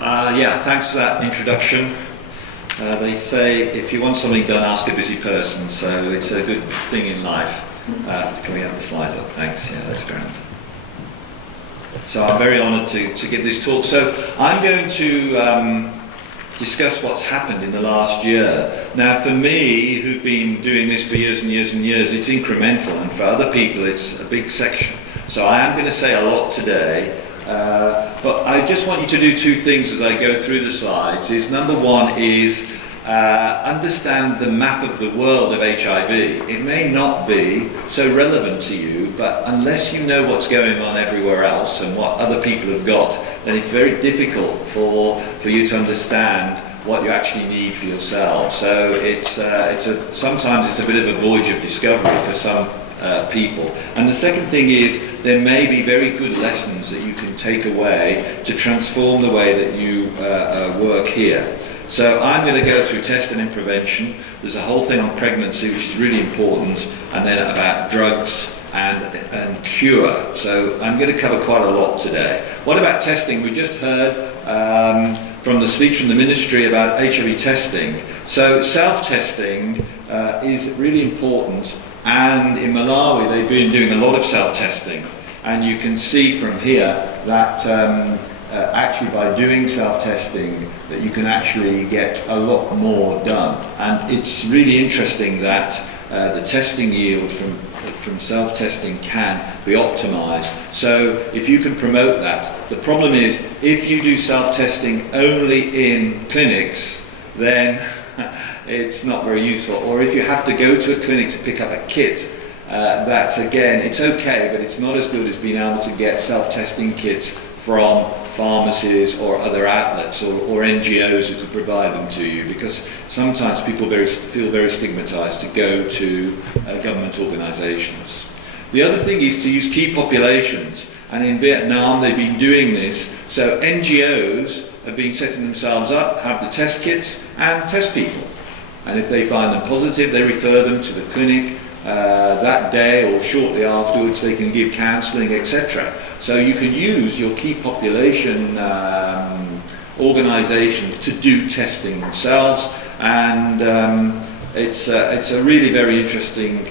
Yeah, thanks for that introduction. They say if you want something done, ask a busy person, so it's a good thing in life. Can we have the slides up? Thanks. Yeah, that's grand. So I'm very honoured to give this talk. So I'm going to discuss what's happened in the last year. Now, for me, who've been doing this for years and years and years, it's incremental, and for other people, it's a big section. So I am going to say a lot today. But I just want you to do two things as I go through the slides. Number one is understand the map of the world of HIV. It may not be so relevant to you, but unless you know what's going on everywhere else and what other people have got, then it's very difficult for you to understand what you actually need for yourself. So sometimes it's a bit of a voyage of discovery for some people. And the second thing is there may be very good lessons that you can take away to transform the way that you work here. So I'm going to go through testing and prevention. There's a whole thing on pregnancy, which is really important, and then about drugs and cure. So I'm going to cover quite a lot today. What about testing? We just heard from the speech from the ministry about HIV testing. So self-testing is really important. And in Malawi, they've been doing a lot of self-testing. And you can see from here that actually by doing self-testing, that you can actually get a lot more done. And it's really interesting that the testing yield from self-testing can be optimized. So if you can promote that, the problem is if you do self-testing only in clinics, then it's not very useful. Or if you have to go to a clinic to pick up a kit, that's again, it's okay, but it's not as good as being able to get self-testing kits from pharmacies or other outlets or NGOs who could provide them to you, because sometimes people feel very stigmatized to go to government organizations. The other thing is to use key populations, and in Vietnam they've been doing this. So NGOs have been setting themselves up, have the test kits and test people. And if they find them positive, they refer them to the clinic that day or shortly afterwards. They can give counselling, etc. So you can use your key population organisations to do testing themselves, and it's a really very interesting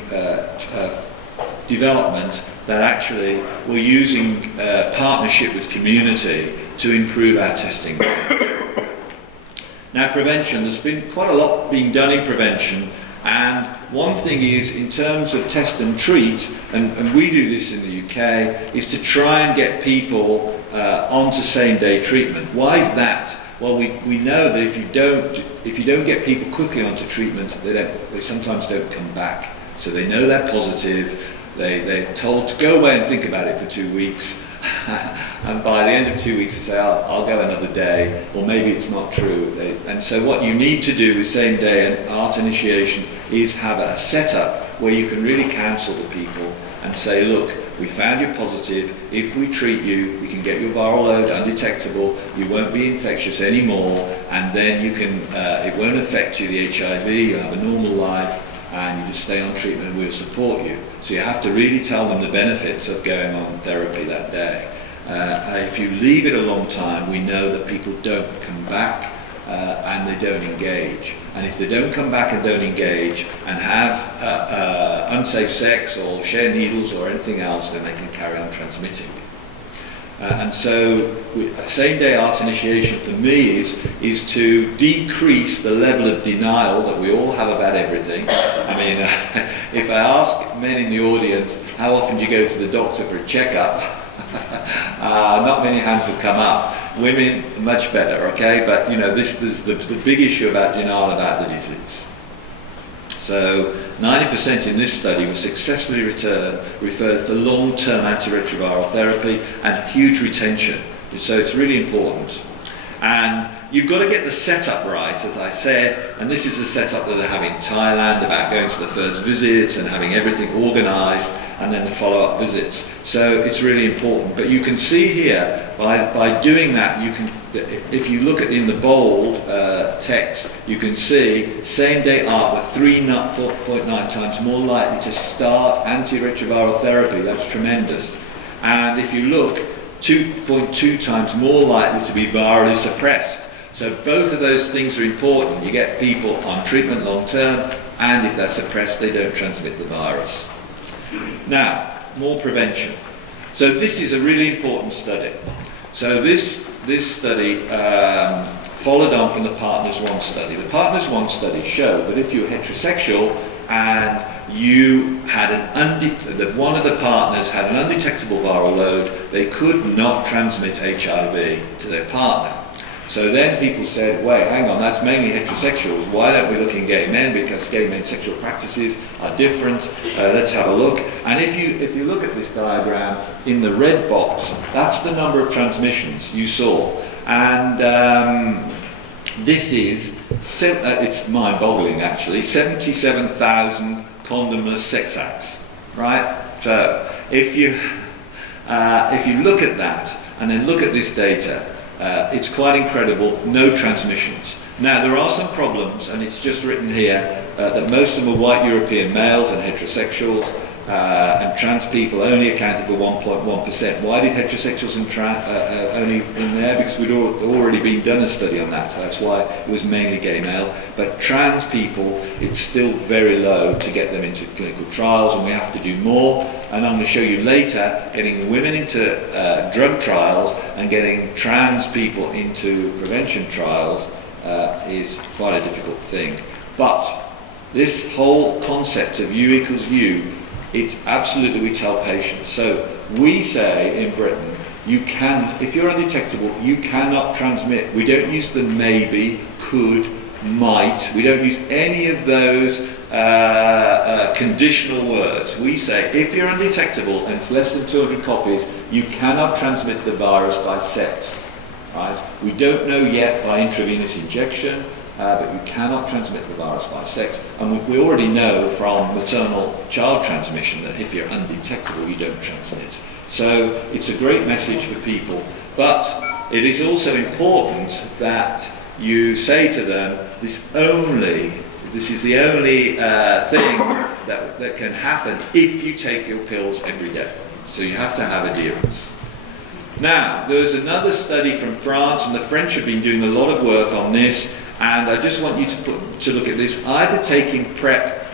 development that actually we're using partnership with community to improve our testing. Now, prevention, there's been quite a lot being done in prevention, and one thing is in terms of test and treat, and we do this in the UK, is to try and get people onto same-day treatment. Why is that? Well, we know that if you don't get people quickly onto treatment, they sometimes don't come back. So they know they're positive, they're told to go away and think about it for 2 weeks. And by the end of 2 weeks they say, I'll go another day, or maybe it's not true. And so what you need to do with same day and ART initiation is have a setup where you can really counsel the people and say, look, we found you positive, if we treat you, we can get your viral load undetectable, you won't be infectious anymore, and then you can, it won't affect you, the HIV, you'll have a normal life, and you just stay on treatment and we'll support you. So you have to really tell them the benefits of going on therapy that day. If you leave it a long time, we know that people don't come back and they don't engage. And if they don't come back and don't engage and have unsafe sex or share needles or anything else, then they can carry on transmitting. And so same-day ART initiation for me is to decrease the level of denial that we all have about everything. I mean, if I ask men in the audience, how often do you go to the doctor for a checkup? Not many hands will come up. Women, much better, okay? But you know, this is the big issue about denial about the disease. So 90% in this study was successfully referred to long-term antiretroviral therapy and huge retention. So it's really important. And you've got to get the setup right, as I said, and this is the setup that they have in Thailand about going to the first visit and having everything organised and then the follow-up visits. So it's really important. But you can see here, by doing that, you can, if you look at in the bold text, you can see same-day ART were 3.9 times more likely to start antiretroviral therapy. That's tremendous. And if you look, 2.2 times more likely to be virally suppressed. So both of those things are important. You get people on treatment long term, and if they're suppressed, they don't transmit the virus. Now, more prevention. So this is a really important study. So this study followed on from the Partners 1 study. The Partners 1 study showed that if you were heterosexual and you had that one of the partners had an undetectable viral load, they could not transmit HIV to their partner. So then people said, wait, hang on, that's mainly heterosexuals. Why don't we look in gay men? Because gay men's sexual practices are different. Let's have a look. And if you look at this diagram, in the red box, that's the number of transmissions you saw. And this is, it's mind-boggling actually, 77,000 condomless sex acts, right? So if you look at that and then look at this data, it's quite incredible, no transmissions. Now there are some problems, and it's just written here that most of them are white European males and heterosexuals, and trans people only accounted for 1.1%. Why did heterosexuals and only in there? Because we'd already been done a study on that, so that's why it was mainly gay males. But trans people, it's still very low to get them into clinical trials, and we have to do more. And I'm going to show you later, getting women into drug trials and getting trans people into prevention trials is quite a difficult thing. But this whole concept of U equals U, it's absolutely, we tell patients. So we say in Britain, you can, if you're undetectable, you cannot transmit. We don't use the maybe, could, might. We don't use any of those conditional words. We say, if you're undetectable and it's less than 200 copies, you cannot transmit the virus by sex. Right? We don't know yet by intravenous injection, but you cannot transmit the virus by sex. And we already know from maternal child transmission that if you're undetectable, you don't transmit. So it's a great message for people. But it is also important that you say to them, this is the only thing that can happen if you take your pills every day. So you have to have adherence. Now, there's another study from France, and the French have been doing a lot of work on this, and I just want you to look at this, either taking PrEP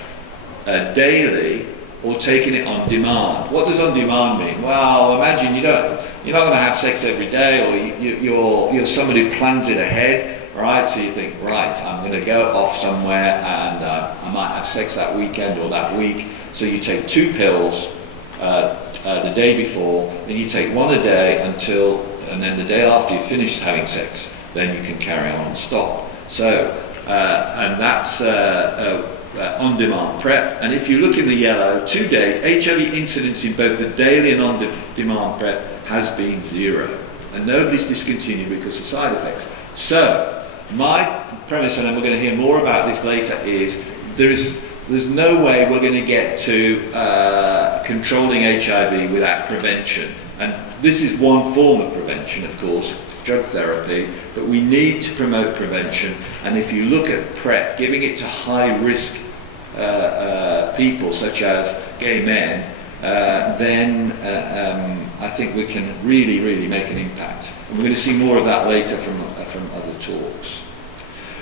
daily or taking it on demand. What does on demand mean? Well, imagine you're not going to have sex every day, or you're somebody who plans it ahead, right? So you think, right, I'm going to go off somewhere and I might have sex that weekend or that week. So you take 2 pills the day before, then you take 1 a day and then the day after you finish having sex, then you can carry on and stop. So, and that's on-demand PrEP. And if you look in the yellow, to date, HIV incidence in both the daily and on-demand PrEP has been 0. And nobody's discontinued because of side effects. So, my premise, and we're going to hear more about this later, is there's no way we're going to get to controlling HIV without prevention. And this is one form of prevention, of course, drug therapy, but we need to promote prevention. And if you look at PrEP, giving it to high-risk people, such as gay men, then I think we can really, really make an impact. And we're going to see more of that later from other talks.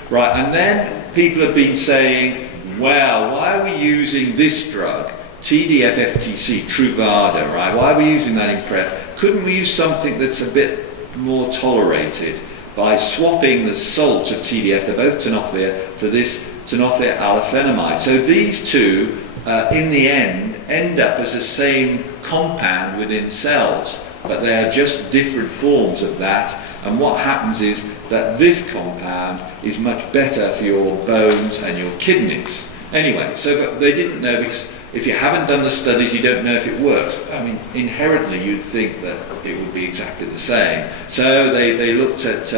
Right, and then people have been saying, well, why are we using this drug, TDF-FTC, Truvada, right? Why are we using that in PrEP? Couldn't we use something that's a bit more tolerated by swapping the salt of TDF, they're both tenofovir, to this tenofovir alafenamide? So these two, in the end up as the same compound within cells, but they are just different forms of that. And what happens is that this compound is much better for your bones and your kidneys. Anyway, so but they didn't know, because if you haven't done the studies, you don't know if it works. I mean, inherently, you'd think that it would be exactly the same. So they looked at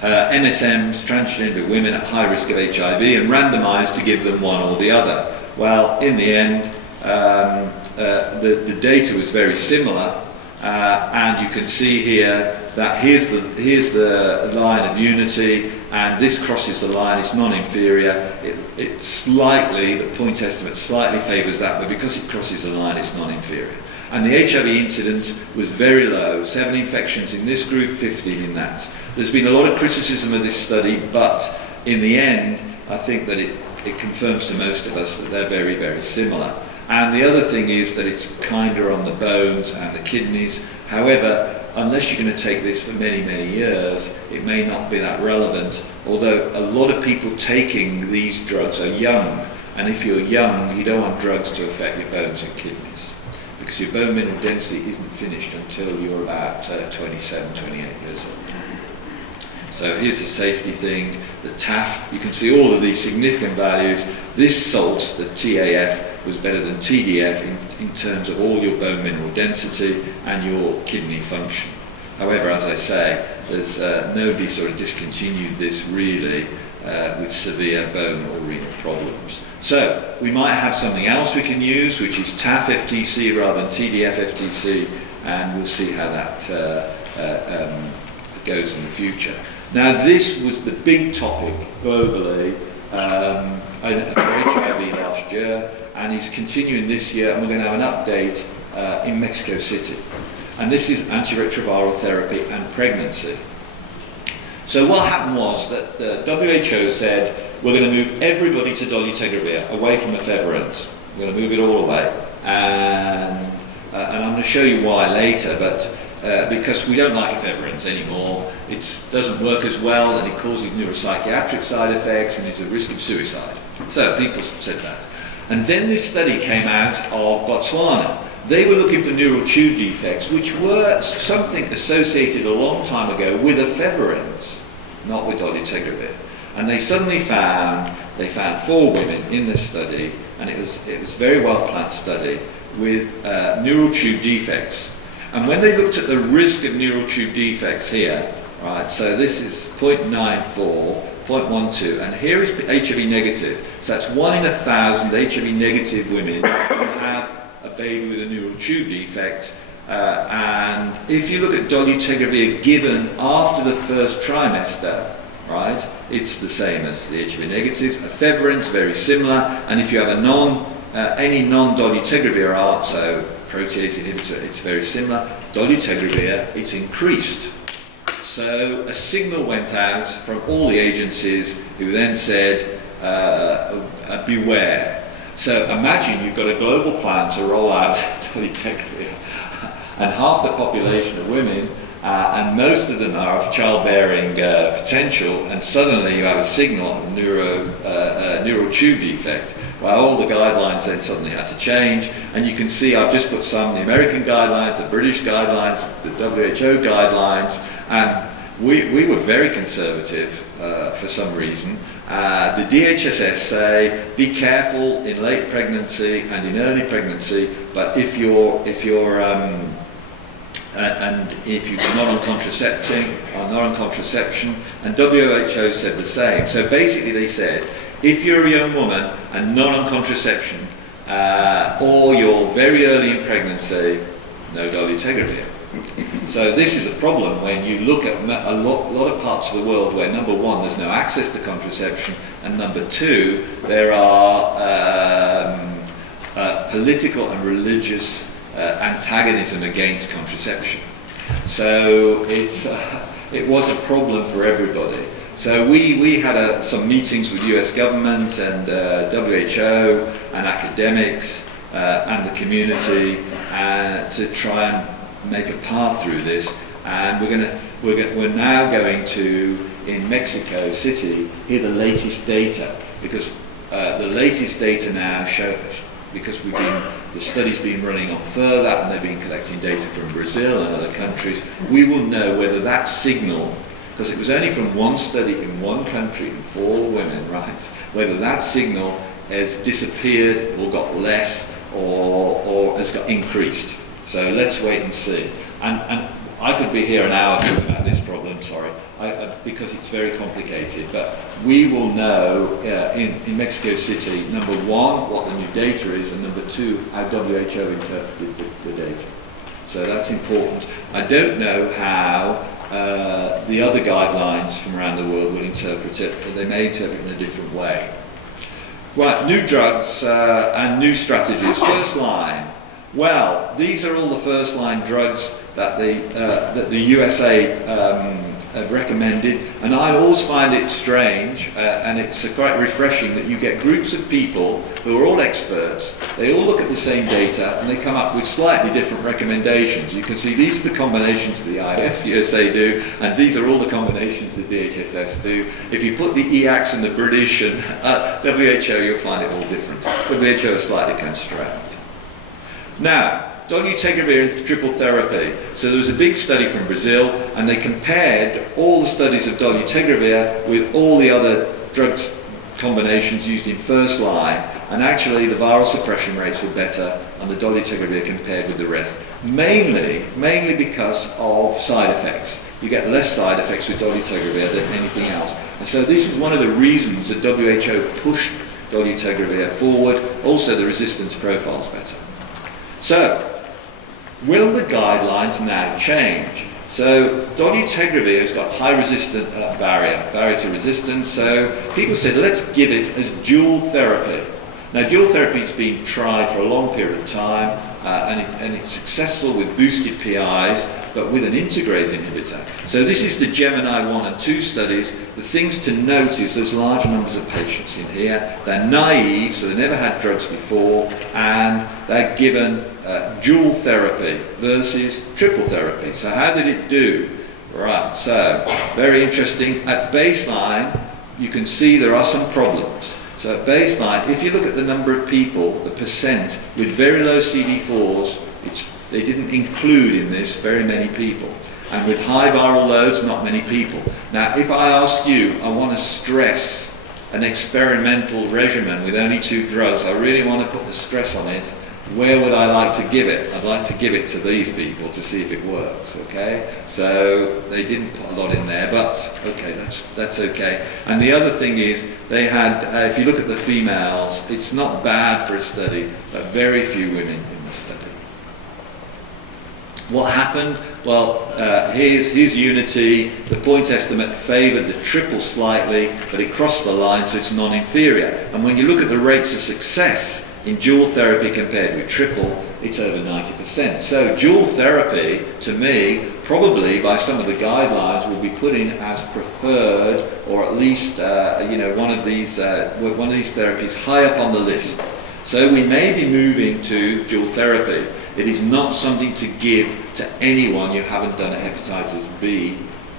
MSMs, transgender women at high risk of HIV, and randomized to give them one or the other. Well, in the end, the data was very similar. And you can see here that here's the line of unity, and this crosses the line, it's non-inferior. It slightly, the point estimate slightly favours that, but because it crosses the line, it's non-inferior. And the HIV incidence was very low, 7 infections in this group, 15 in that. There's been a lot of criticism of this study, but in the end, I think that it confirms to most of us that they're very, very similar. And the other thing is that it's kinder on the bones and the kidneys. However, unless you're going to take this for many, many years, it may not be that relevant, although a lot of people taking these drugs are young. And if you're young, you don't want drugs to affect your bones and kidneys, because your bone mineral density isn't finished until you're about 27, 28 years old. So here's the safety thing, the TAF, you can see all of these significant values. This salt, the TAF, was better than TDF in terms of all your bone mineral density and your kidney function. However, as I say, there's nobody sort of discontinued this really with severe bone or renal problems. So we might have something else we can use, which is TAF FTC rather than TDF FTC, and we'll see how that goes in the future. Now, this was the big topic globally for HIV last year, and is continuing this year, and we're going to have an update in Mexico City. And this is antiretroviral therapy and pregnancy. So what happened was that the WHO said, we're going to move everybody to dolutegravir, away from efavirenz. We're going to move it all away. And I'm going to show you why later, but because we don't like efavirenz anymore. It doesn't work as well, and it causes neuropsychiatric side effects, and there's a risk of suicide. So people said that. And then this study came out of Botswana. They were looking for neural tube defects, which were something associated a long time ago with efavirenz, not with dolutegravir. And they suddenly found 4 women in this study, and it was a very well planned study with neural tube defects. And when they looked at the risk of neural tube defects here, right, so this is 0.94, 0.12, and here is HIV negative. So that's 1 in 1,000 HIV negative women who have a baby with a neural tube defect. And if you look at dolutegravir given after the first trimester, right, it's the same as the HIV negatives. Efavirenz, very similar. And if you have any non-dolutegravir art, so protease inhibitor, it's very similar. Dolutegravir, it's increased. So a signal went out from all the agencies who then said, beware. So imagine you've got a global plan to roll out dolutegravir, and half the population are women, and most of them are of childbearing potential, and suddenly you have a signal on neural tube defect. Well, all the guidelines then suddenly had to change, and you can see I've just put some, the American guidelines, the British guidelines, the WHO guidelines, and we were very conservative for some reason. The DHSS say be careful in late pregnancy and in early pregnancy, but if you're not on contraception, and WHO said the same. So basically they said, if you're a young woman and not on contraception, or you're very early in pregnancy, no dolutegravir. So this is a problem when you look at a lot of parts of the world where, number one, there's no access to contraception, and number two, there are political and religious antagonism against contraception. So it was a problem for everybody. So we had some meetings with US government and WHO and academics and the community to try and make a path through this. And we're now going to, in Mexico City, hear the latest data, because the latest data now show, because the study's been running on further, and they've been collecting data from Brazil and other countries. We will know whether that signal, because it was only from one study in one country in 4 women, right, whether that signal has disappeared or got less or has got increased. So let's wait and see. And I could be here an hour talking about this problem, sorry, because it's very complicated. But we will know in Mexico City, number one, what the new data is, and number two, how WHO interpreted the data. So that's important. I don't know how the other guidelines from around the world will interpret it, but they may interpret it in a different way. Right, new drugs and new strategies. First line. Well, these are all the first-line drugs that the USA have recommended, and I always find it strange, and it's quite refreshing that you get groups of people who are all experts, they all look at the same data, and they come up with slightly different recommendations. You can see these are the combinations the IAS USA do, and these are all the combinations the DHSS do. If you put the EACS and the British and WHO, you'll find it all different. WHO is slightly constrained. Now, dolutegravir and triple therapy. So there was a big study from Brazil, and they compared all the studies of dolutegravir with all the other drugs combinations used in first line, and actually the viral suppression rates were better on the dolutegravir compared with the rest. Mainly because of side effects. You get less side effects with dolutegravir than anything else. And so this is one of the reasons that WHO pushed dolutegravir forward. Also, the resistance profile is better. So, will the guidelines now change? So, dolutegravir has got high resistant barrier to resistance, so people said let's give it as dual therapy. Now, dual therapy has been tried for a long period of time, and it's successful with boosted PIs, but with an integrase inhibitor. So this is the Gemini 1 and 2 studies. The things to note is there's large numbers of patients in here. They're naive, so they never had drugs before, and they're given dual therapy versus triple therapy. So how did it do? Right, so very interesting. At baseline, you can see there are some problems. So at baseline, if you look at the number of people, the percent with very low CD4s, they didn't include in this very many people. And with high viral loads, not many people. Now, if I ask you, I want to stress an experimental regimen with only 2 drugs, I really want to put the stress on it, where would I like to give it? I'd like to give it to these people to see if it works, okay? So they didn't put a lot in there, but okay, that's okay. And the other thing is, they had, if you look at the females, it's not bad for a study, but very few women in the study. What happened? Well, here's Unity. The point estimate favoured the triple slightly, but it crossed the line, so it's non-inferior. And when you look at the rates of success in dual therapy compared with triple, it's over 90%. So dual therapy, to me, probably by some of the guidelines, will be put in as preferred, or at least one of these therapies high up on the list. So we may be moving to dual therapy. It is not something to give to anyone you haven't done a hepatitis B,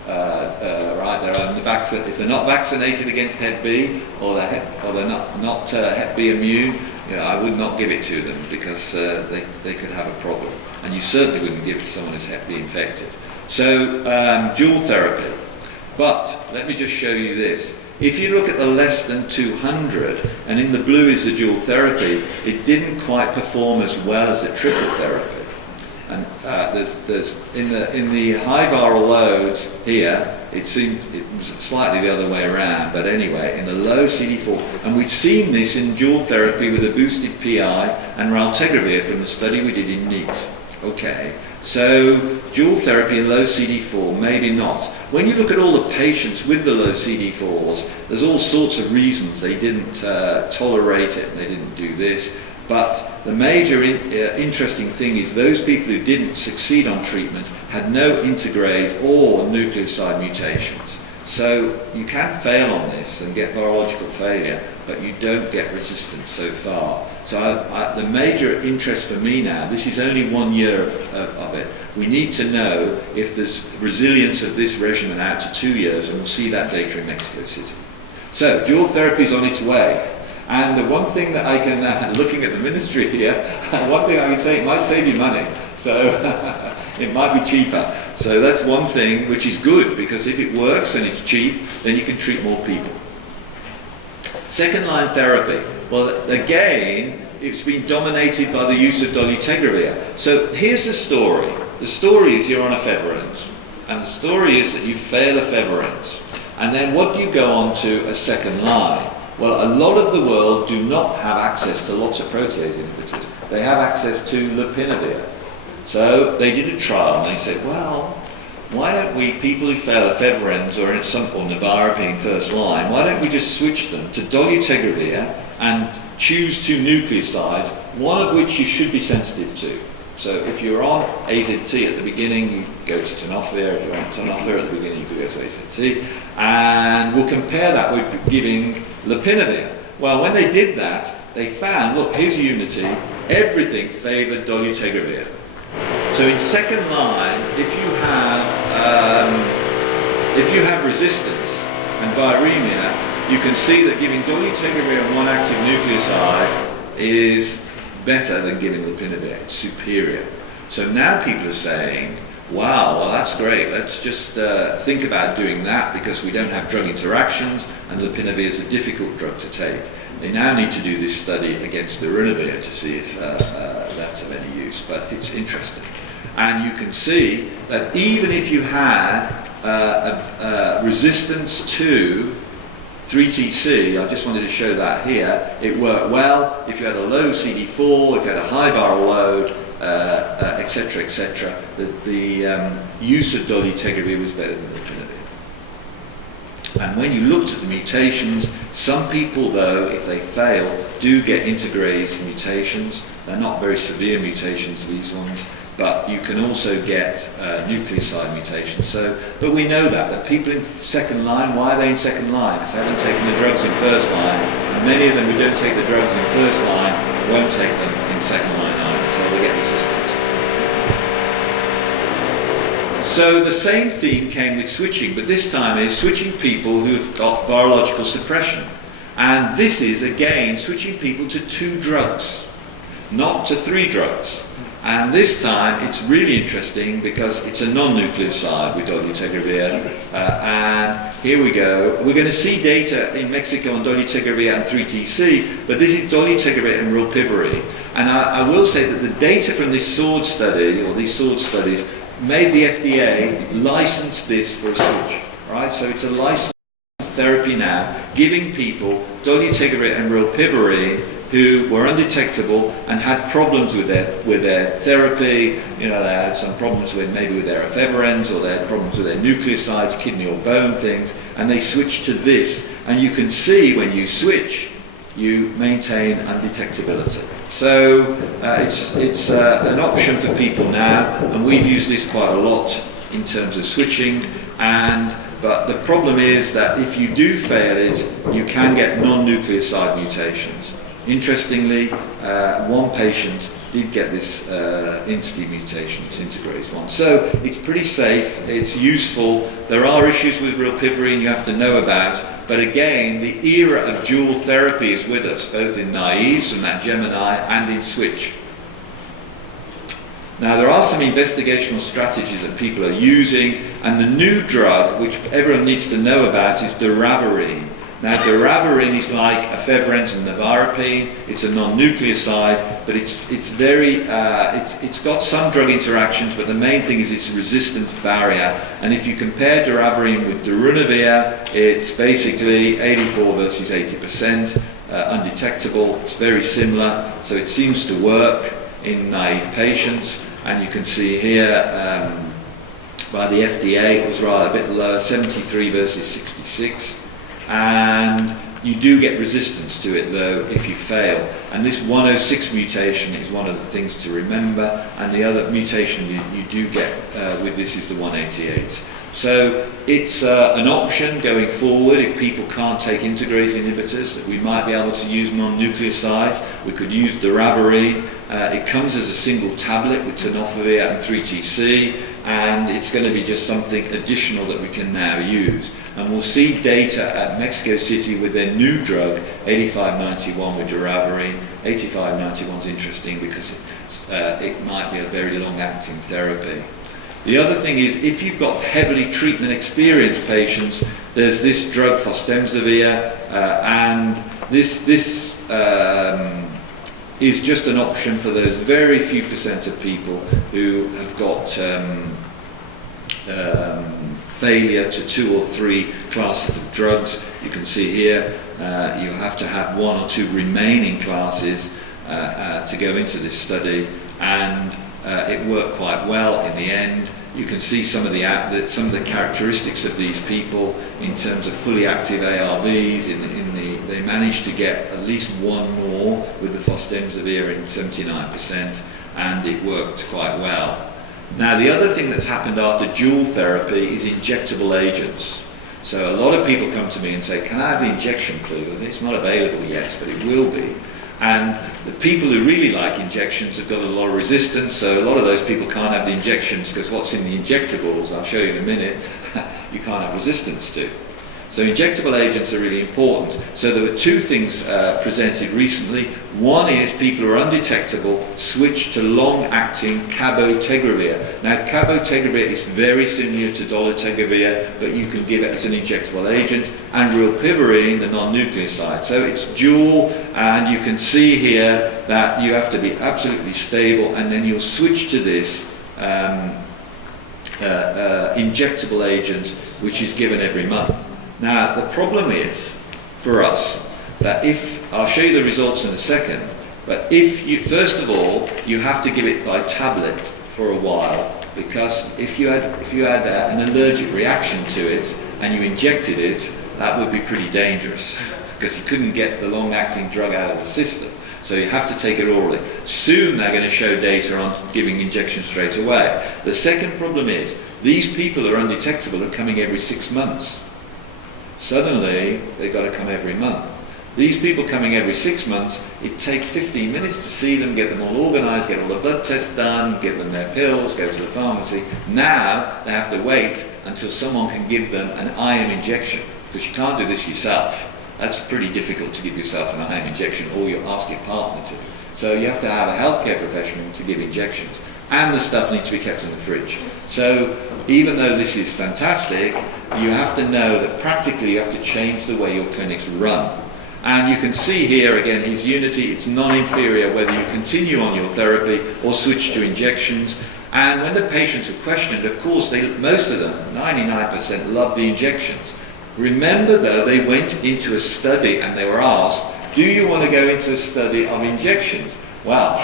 right? If they're not vaccinated against Hep B, or they're not Hep B immune, I would not give it to them, because they could have a problem. And you certainly wouldn't give it to someone who's Hep B infected. So dual therapy. But let me just show you this. If you look at the less than 200, and in the blue is the dual therapy, it didn't quite perform as well as the triple therapy. And there's in the high viral loads here, it was slightly the other way around, but anyway, in the low CD4, and we've seen this in dual therapy with a boosted PI and raltegravir from the study we did in NEAT. Okay, so dual therapy in low CD4, maybe not. When you look at all the patients with the low CD4s, there's all sorts of reasons they didn't tolerate it, they didn't do this. But the major interesting thing is those people who didn't succeed on treatment had no integrase or nucleoside mutations. So you can fail on this and get virological failure, but you don't get resistance so far. So the major interest for me now, this is only 1 year of it. We need to know if there's resilience of this regimen out to 2 years, and we'll see that data in Mexico City. So dual therapy is on its way. And the one thing that I can, looking at the ministry here, one thing I can say, it might save you money. So it might be cheaper. So that's one thing which is good, because if it works and it's cheap, then you can treat more people. Second line therapy. Well, again, it's been dominated by the use of dolutegravir. So here's the story. The story is you're on efavirenz. And the story is that you fail efavirenz. And then what do you go on to as second line? Well, a lot of the world do not have access to lots of protease inhibitors. They have access to lopinavir. So they did a trial and they said, well, why don't we, people who fail efavirenz or Navara being first line, why don't we just switch them to dolutegravir and choose two nucleosides, one of which you should be sensitive to. So if you're on AZT at the beginning, you go to tenofovir. If you're on tenofovir at the beginning, you could go to AZT. And we'll compare that with giving lopinavir. Well, when they did that, they found, look, here's unity, everything favoured dolutegravir. So in second line, if you have resistance and viremia, you can see that giving dolutegravir and one active nucleoside is better than giving lopinavir. It's superior. So now people are saying, wow, well that's great. Let's just think about doing that because we don't have drug interactions and lopinavir is a difficult drug to take. They now need to do this study against darunavir to see if that's of any use, but it's interesting. And you can see that even if you had resistance to 3TC, I just wanted to show that here, it worked well if you had a low CD4, if you had a high viral load, etc., etc. The use of dolutegravir was better than lopinavir. And when you looked at the mutations, some people, though, if they fail, do get integrase mutations. They're not very severe mutations, these ones, but you can also get nucleoside mutations. So, but we know that people in second line, why are they in second line? Because they haven't taken the drugs in first line, and many of them who don't take the drugs in first line won't take them in second line either, so they get resistance. So the same theme came with switching, but this time is switching people who've got virological suppression. And this is, again, switching people to 2 drugs, not to 3 drugs. And this time it's really interesting because it's a non-nucleoside with dolutegravir. And here we go. We're going to see data in Mexico on dolutegravir and 3TC, but this is dolutegravir and rilpivirine. And I will say that the data from this SWORD study, or these SWORD studies, made the FDA license this for a switch. Right? So it's a licensed therapy now, giving people dolutegravir and rilpivirine who were undetectable and had problems with their therapy. You know, they had some problems with maybe with their ephedrins, or they had problems with their nucleosides, kidney or bone things, and they switched to this. And you can see when you switch, you maintain undetectability. So it's an option for people now, and we've used this quite a lot in terms of switching. But the problem is that if you do fail it, you can get non-nucleoside mutations. Interestingly, one patient did get this INSTI mutation, it's integrase 1. So it's pretty safe, it's useful. There are issues with rilpivirine you have to know about, but again, the era of dual therapy is with us, both in naives from that Gemini and in switch. Now there are some investigational strategies that people are using, and the new drug, which everyone needs to know about, is doravirine. Now doravirine is like ephedrins and nevirapine. It's a non-nucleoside, but it's got some drug interactions, but the main thing is its resistance barrier. And if you compare doravirine with darunavir, it's basically 84 versus 80%, undetectable. It's very similar, so it seems to work in naive patients. And you can see here by the FDA it was rather a bit lower, 73 versus 66. And you do get resistance to it though if you fail, and this 106 mutation is one of the things to remember, and the other mutation you do get with this is the 188. So it's an option going forward if people can't take integrase inhibitors. We might be able to use non-nucleosides. We could use doravirine. It comes as a single tablet with tenofovir and 3TC, and it's going to be just something additional that we can now use. And we'll see data at Mexico City with their new drug, 8591 with doravirine. 8591 is interesting because it might be a very long-acting therapy. The other thing is, if you've got heavily treatment-experienced patients, there's this drug fostemsavir, and this is just an option for those very few % of people who have got failure to 2 or 3 classes of drugs. You can see here you have to have 1 or 2 remaining classes to go into this study, and it worked quite well in the end. You can see some of the characteristics of these people in terms of fully active ARVs. They managed to get at least one more with the fostemsavir in 79%, and it worked quite well. Now, the other thing that's happened after dual therapy is injectable agents. So a lot of people come to me and say, can I have the injection, please? I think it's not available yet, but it will be. And the people who really like injections have got a lot of resistance, so a lot of those people can't have the injections because what's in the injectables, I'll show you in a minute, you can't have resistance to. So injectable agents are really important. So there were two things presented recently. One is people who are undetectable switch to long-acting cabotegravir. Now, cabotegravir is very similar to dolutegravir, but you can give it as an injectable agent, and rilpivirine, the non-nucleoside. So it's dual, and you can see here that you have to be absolutely stable, and then you'll switch to this injectable agent, which is given every month. Now, the problem is, for us, that I'll show you the results in a second, but first of all, you have to give it by tablet for a while, because if you had an allergic reaction to it and you injected it, that would be pretty dangerous, because you couldn't get the long-acting drug out of the system. So you have to take it orally. Soon they're going to show data on giving injections straight away. The second problem is, these people who are undetectable are coming every 6 months. Suddenly, they've got to come every month. These people coming every 6 months, it takes 15 minutes to see them, get them all organised, get all the blood tests done, give them their pills, go to the pharmacy. Now, they have to wait until someone can give them an IM injection, because you can't do this yourself. That's pretty difficult to give yourself an IM injection, or you ask your partner to. So you have to have a healthcare professional to give injections. And the stuff needs to be kept in the fridge. So even though this is fantastic, you have to know that practically you have to change the way your clinics run. And you can see here again his Unity, it's non-inferior whether you continue on your therapy or switch to injections. And when the patients are questioned, of course, most of them, 99%, love the injections. Remember though, they went into a study and they were asked, do you want to go into a study of injections? Well,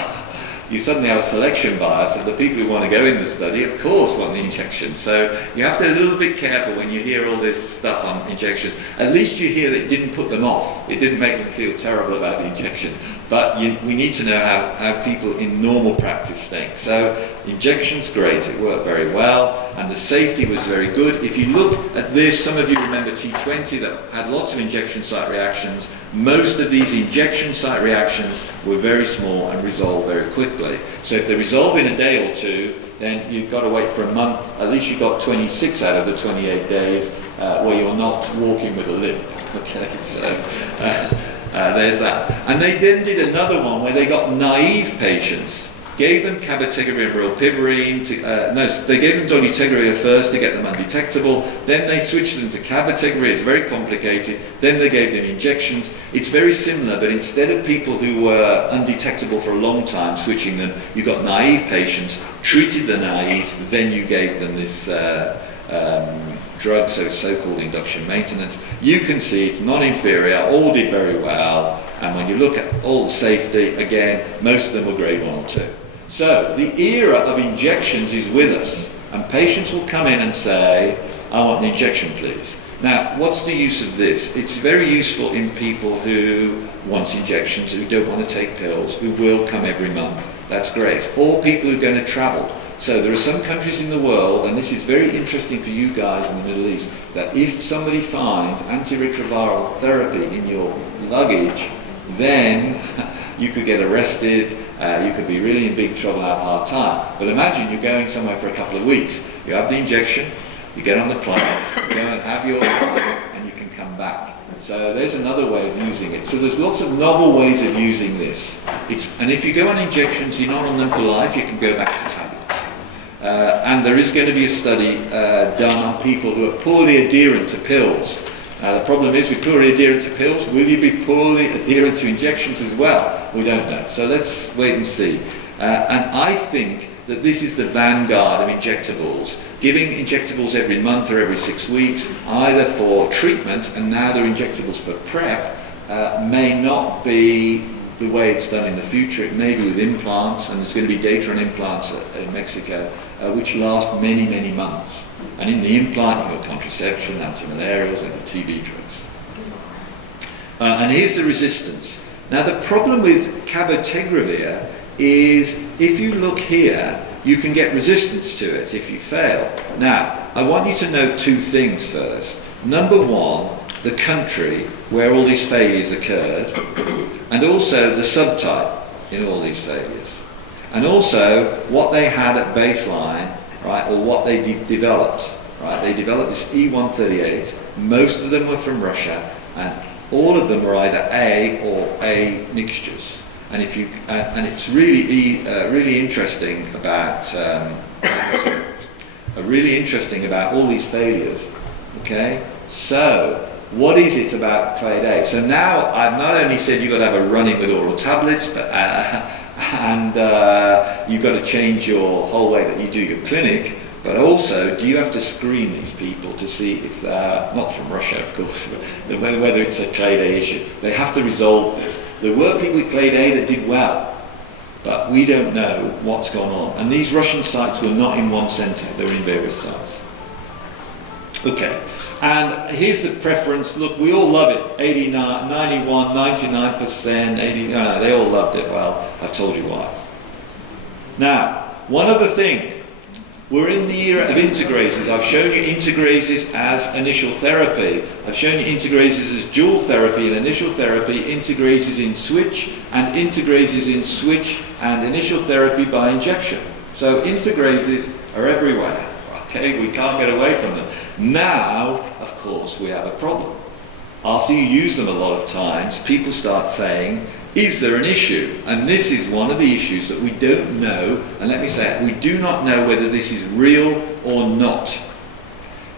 you suddenly have a selection bias, and the people who want to go in the study, of course, want the injection. So you have to be a little bit careful when you hear all this stuff on injections. At least you hear that it didn't put them off. It didn't make them feel terrible about the injection. But we need to know how people in normal practice think. So injections, great, it worked very well, and the safety was very good. If you look at this, some of you remember T20 that had lots of injection site reactions. Most of these injection site reactions were very small and resolved very quickly. So if they resolve in a day or two, then you've got to wait for a month. At least you got 26 out of the 28 days where you're not walking with a limp. Okay, so there's that. And they then did another one where they got naive patients, gave them cabotegravir and rilpivirine, they gave them dolutegravir first to get them undetectable, then they switched them to cabotegravir, it's very complicated, then they gave them injections. It's very similar, but instead of people who were undetectable for a long time switching them, you got naive patients, treated the naive, then you gave them this drug, so-called induction maintenance. You can see it's non-inferior, all did very well, and when you look at all the safety, again, most of them were grade 1 or 2. So the era of injections is with us, and patients will come in and say, I want an injection, please. Now, what's the use of this? It's very useful in people who want injections, who don't want to take pills, who will come every month. That's great. Or people who are going to travel. So there are some countries in the world, and this is very interesting for you guys in the Middle East, that if somebody finds antiretroviral therapy in your luggage, then you could get arrested, you could be really in big trouble, have a hard time. But imagine you're going somewhere for a couple of weeks, you have the injection, you get on the plane, you go and have your time, and you can come back. So there's another way of using it. So there's lots of novel ways of using this. And if you go on injections, you're not on them for life, you can go back to tablets. And there is going to be a study done on people who are poorly adherent to pills. The problem is with poorly adherent to pills, will you be poorly adherent to injections as well? We don't know. So let's wait and see. And I think that this is the vanguard of injectables. Giving injectables every month or every 6 weeks, either for treatment, and now they're injectables for PrEP, may not be the way it's done in the future. It may be with implants, and there's going to be data on implants in Mexico, which last many, many months. And in the implant, you've got contraception, antimalarials, and the TB drugs. And here's the resistance. Now, the problem with cabotegravir is, if you look here, you can get resistance to it if you fail. Now, I want you to note two things first. Number one, the country where all these failures occurred, and also the subtype in all these failures. And also what they had at baseline, right, or what they developed. Right? They developed this E138. Most of them were from Russia, and all of them were either A or A mixtures. And if you and it's really really interesting about all these failures. Okay, so what is it about clade A? So now I've not only said you've got to have a run-in with oral tablets, but you've got to change your whole way that you do your clinic. But also, do you have to screen these people to see if they're, not from Russia of course, but whether it's a clade A issue. They have to resolve this. There were people with clade A that did well, but we don't know what's gone on. And these Russian sites were not in one centre, they were in various sites. Okay, and here's the preference. Look, we all love it. 89, 91, 99%, 80, they all loved it. Well, I've told you why. Now, one other thing. We're in the era of integrases. I've shown you integrases as initial therapy. I've shown you integrases as dual therapy and initial therapy, integrases in switch, and integrases in switch and initial therapy by injection. So integrases are everywhere. Okay, we can't get away from them. Now, of course, we have a problem. After you use them a lot of times, people start saying, is there an issue? And this is one of the issues that we don't know, and let me say it, we do not know whether this is real or not.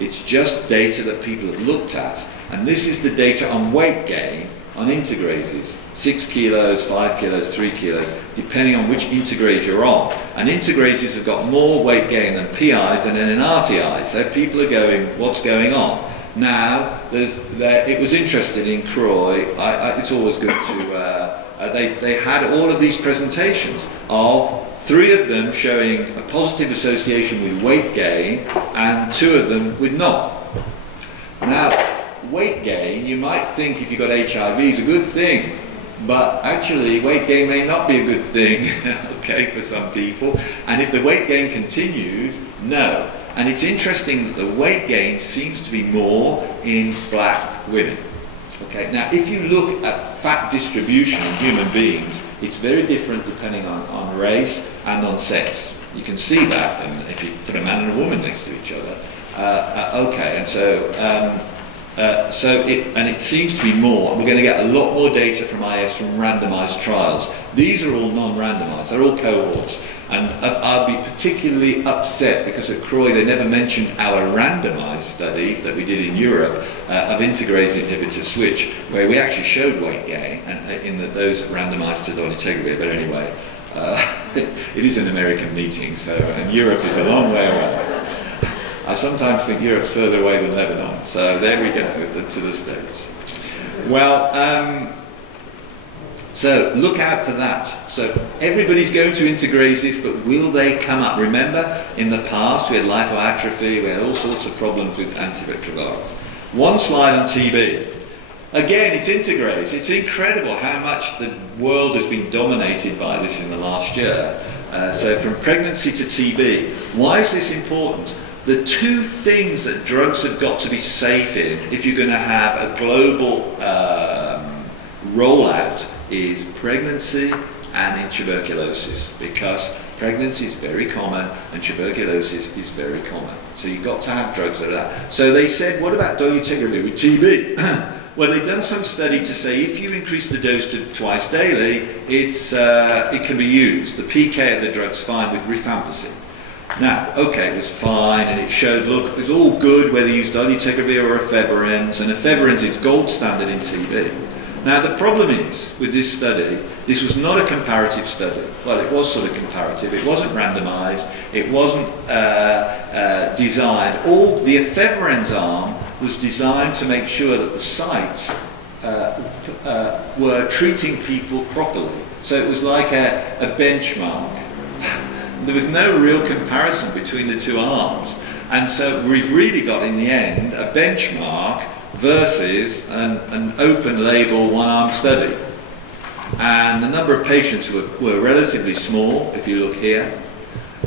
It's just data that people have looked at, and this is the data on weight gain on integrases. 6 kilos, 5 kilos, 3 kilos, depending on which integrase you're on. And integrases have got more weight gain than PIs and NRTIs, so people are going, what's going on? Now, it was interesting in Croy, it's always good to, they had all of these presentations of 3 of them showing a positive association with weight gain and 2 of them with not. Now, weight gain, you might think if you've got HIV is a good thing, but actually weight gain may not be a good thing, okay, for some people. And if the weight gain continues, no. And it's interesting that the weight gain seems to be more in black women. Okay, now if you look at fat distribution in human beings, it's very different depending on race and on sex. You can see that if you put a man and a woman next to each other. Okay, and it seems to be more. We're going to get a lot more data from IAS from randomized trials. These are all non-randomized, they're all cohorts. And I'll be particularly upset because at Croy they never mentioned our randomized study that we did in Europe of integrase inhibitor switch, where we actually showed weight gain in those randomized to dolutegravir. But anyway, it is an American meeting, so, and Europe is a long way away. I sometimes think Europe's further away than Lebanon, so there we go, to the States. Well, so look out for that. So everybody's going to integrases, but will they come up? Remember, in the past we had lipoatrophy, we had all sorts of problems with antiretrovirals. One slide on TB. Again, it's integrase. It's incredible how much the world has been dominated by this in the last year. So from pregnancy to TB. Why is this important? The 2 things that drugs have got to be safe in, if you're going to have a global rollout, is pregnancy and in tuberculosis, because pregnancy is very common and tuberculosis is very common. So you've got to have drugs that are that. So they said, what about dolutegravir with TB? Well, they've done some study to say if you increase the dose to twice daily, it can be used. The PK of the drug's fine with rifampicin. Now, okay, it was fine, and it showed, look, it was all good whether you use dolutegravir or efavirenz, and efavirenz is gold standard in TB. Now, the problem is, with this study, this was not a comparative study. Well, it was sort of comparative. It wasn't randomized. It wasn't designed. The efavirenz arm was designed to make sure that the sites were treating people properly. So it was like a benchmark. There was no real comparison between the two arms. And so we've really got, in the end, a benchmark versus an open label one-arm study. And the number of patients were relatively small, if you look here.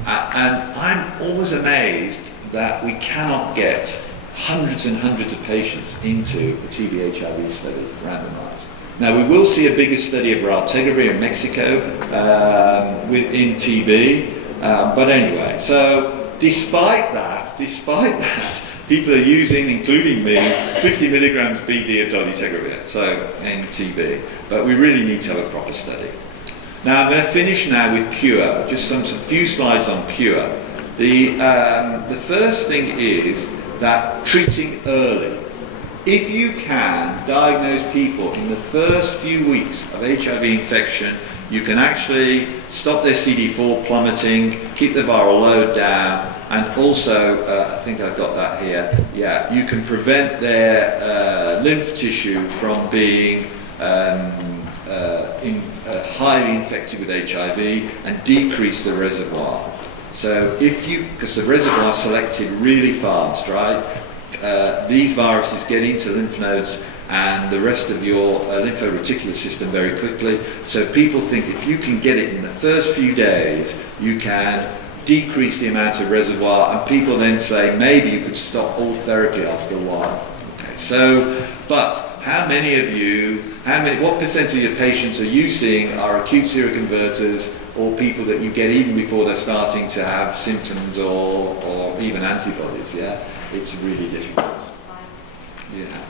And I'm always amazed that we cannot get hundreds and hundreds of patients into a TB-HIV study, randomized. Now, we will see a bigger study of raltegravir in Mexico in TB, but anyway, so despite that, people are using, including me, 50 milligrams BD of dolutegravir, so in TB, but we really need to have a proper study. Now, I'm going to finish now with cure, just some few slides on cure. The first thing is that treating early. If you can diagnose people in the first few weeks of HIV infection, you can actually stop their CD4 plummeting, keep the viral load down, and also, I think I've got that here, yeah, you can prevent their lymph tissue from being highly infected with HIV and decrease the reservoir. So if you, because the reservoir is selected really fast, right? These viruses get into lymph nodes and the rest of your lympho-reticular system very quickly. So people think if you can get it in the first few days, you can decrease the amount of reservoir, and people then say maybe you could stop all therapy after a while. Okay, so, but how many of you, what percentage of your patients are you seeing are acute seroconverters or people that you get even before they're starting to have symptoms or even antibodies? Yeah, it's really difficult. Yeah.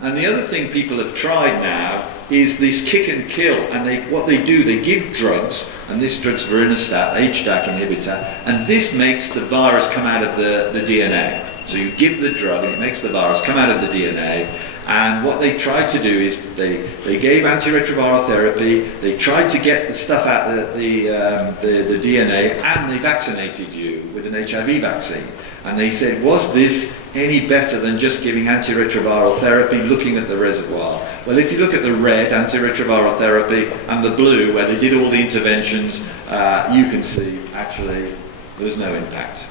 And the other thing people have tried now is this kick and kill, and what they do, they give drugs, and this drug's vorinostat, HDAC inhibitor, and this makes the virus come out of the DNA. So you give the drug and it makes the virus come out of the DNA, and what they tried to do is they gave antiretroviral therapy, they tried to get the stuff out of the DNA, and they vaccinated you with an HIV vaccine. And they said, was this any better than just giving antiretroviral therapy, looking at the reservoir? Well, if you look at the red, antiretroviral therapy, and the blue, where they did all the interventions, you can see actually there's no impact.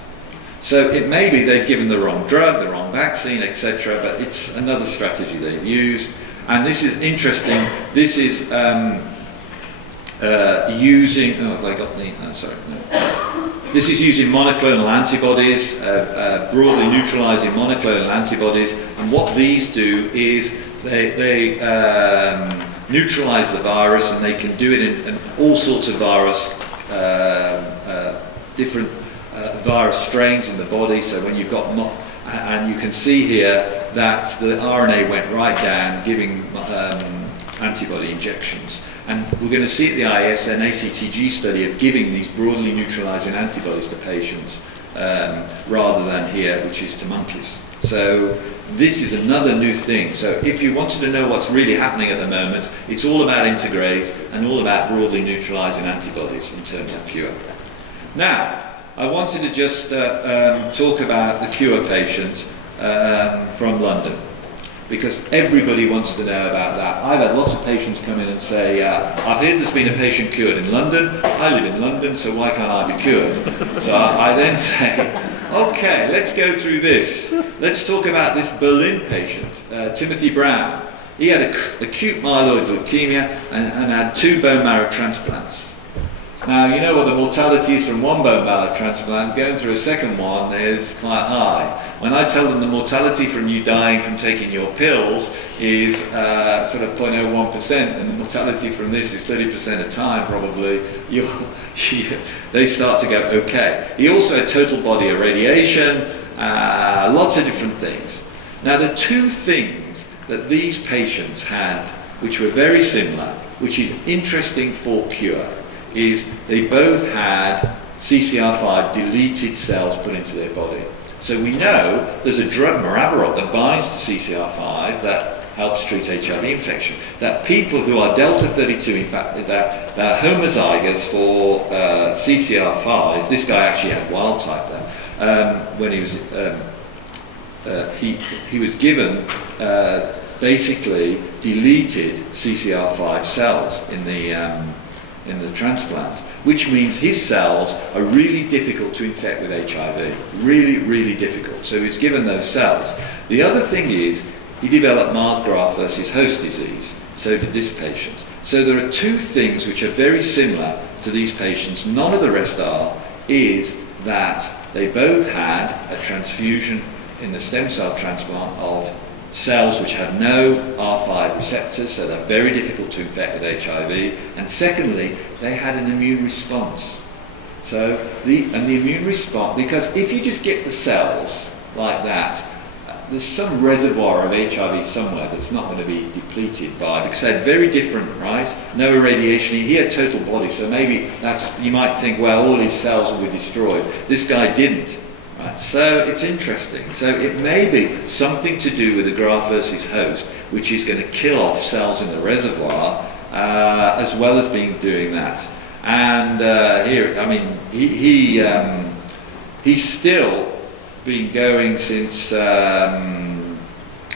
So it may be they've given the wrong drug, the wrong vaccine, etc., but it's another strategy they've used. And this is interesting. This is using, oh, have I got the, oh, sorry, no. This is using monoclonal antibodies, broadly neutralizing monoclonal antibodies, and what these do is they neutralize the virus, and they can do it in all sorts of virus, different virus strains in the body. So when you've got, and you can see here that the RNA went right down, giving antibody injections. And we're going to see at the IAS an ACTG study of giving these broadly neutralizing antibodies to patients rather than here, which is to monkeys. So this is another new thing. So if you wanted to know what's really happening at the moment, it's all about integrase and all about broadly neutralizing antibodies in terms of cure. Now, I wanted to just talk about the cure patient from London, because everybody wants to know about that. I've had lots of patients come in and say, I've heard there's been a patient cured in London, I live in London, so why can't I be cured? So I then say, okay, let's go through this. Let's talk about this Berlin patient, Timothy Brown. He had acute myeloid leukemia and had 2 bone marrow transplants. Now, you know what the mortality is from 1 bone marrow transplant, going through a second one is quite high. When I tell them the mortality from you dying from taking your pills is sort of 0.01%, and the mortality from this is 30% of time probably, they start to go, okay. He also had total body irradiation, lots of different things. Now, the 2 things that these patients had, which were very similar, which is interesting for cure, is they both had CCR5 deleted cells put into their body. So we know there's a drug, Maraviroc, that binds to CCR5 that helps treat HIV infection. That people who are delta 32, in fact, that are homozygous for CCR5, this guy actually had wild type there, when he was he was given basically deleted CCR5 cells in the transplant, which means his cells are really difficult to infect with HIV. Really, really difficult. So he's given those cells. The other thing is, he developed mild graft versus host disease. So did this patient. So there are two things which are very similar to these patients, none of the rest are, is that they both had a transfusion in the stem cell transplant of cells which have no R5 receptors, so they're very difficult to infect with HIV. And secondly, they had an immune response. So the immune response, because if you just get the cells like that, there's some reservoir of HIV somewhere that's not going to be depleted by, because they're very different, right? No irradiation. He had total body, so maybe that's, you might think, well, all his cells will be destroyed. This guy didn't. Right? So it's interesting. So it may be something to do with the graft versus host, which is going to kill off cells in the reservoir, as well as doing that. And here, I mean, he's still been going since a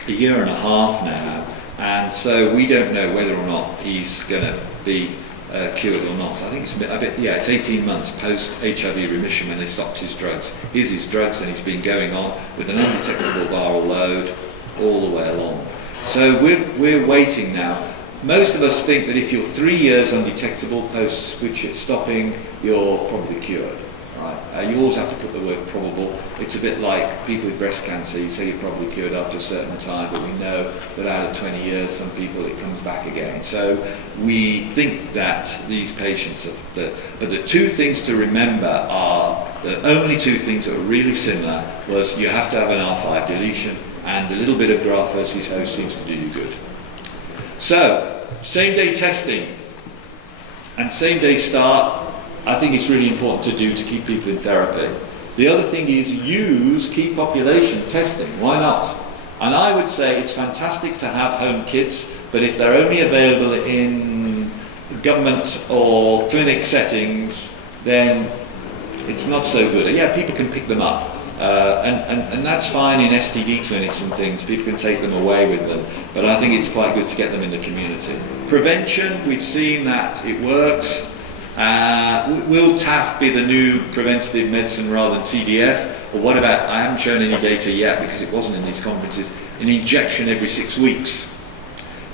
year and a half now, and so we don't know whether or not he's going to be cured or not. I think it's a bit, yeah, it's 18 months post HIV remission when they stopped his drugs. Here's his drugs, and he's been going on with an undetectable viral load all the way along. So we're waiting now. Most of us think that if you're 3 years undetectable post stopping, you're probably cured. Right. You always have to put the word probable. It's a bit like people with breast cancer. You say you're probably cured after a certain time, but we know that out of 20 years, some people, it comes back again. So we think that these patients but the two things to remember are, the only two things that are really similar was you have to have an R5 deletion, and a little bit of graft versus host seems to do you good. So, same-day testing and same-day start, I think it's really important to do to keep people in therapy. The other thing is use key population testing. Why not? And I would say it's fantastic to have home kits, but if they're only available in government or clinic settings, then it's not so good. Yeah, people can pick them up. And that's fine in STD clinics and things. People can take them away with them. But I think it's quite good to get them in the community. Prevention, we've seen that it works. Will TAF be the new preventative medicine rather than TDF? Or what about, I haven't shown any data yet because it wasn't in these conferences, an injection every 6 weeks.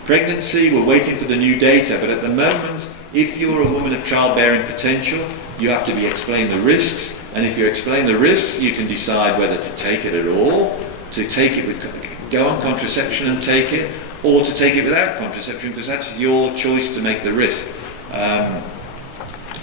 Pregnancy, we're waiting for the new data, but at the moment, if you're a woman of childbearing potential, you have to be explained the risks, and if you explain the risks, you can decide whether to take it at all, to take it with, go on contraception and take it, or to take it without contraception, because that's your choice to make the risk.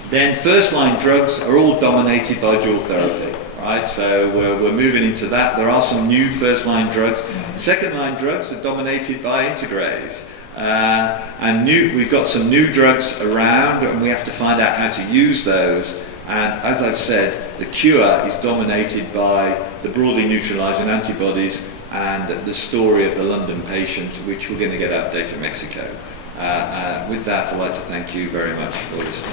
Then first-line drugs are all dominated by dual therapy, right? So we're moving into that. There are some new first-line drugs. Second-line drugs are dominated by integrase. And we've got some new drugs around, and we have to find out how to use those. And as I've said, the cure is dominated by the broadly neutralizing antibodies and the story of the London patient, which we're going to get updated in Mexico. With that, I'd like to thank you very much for listening.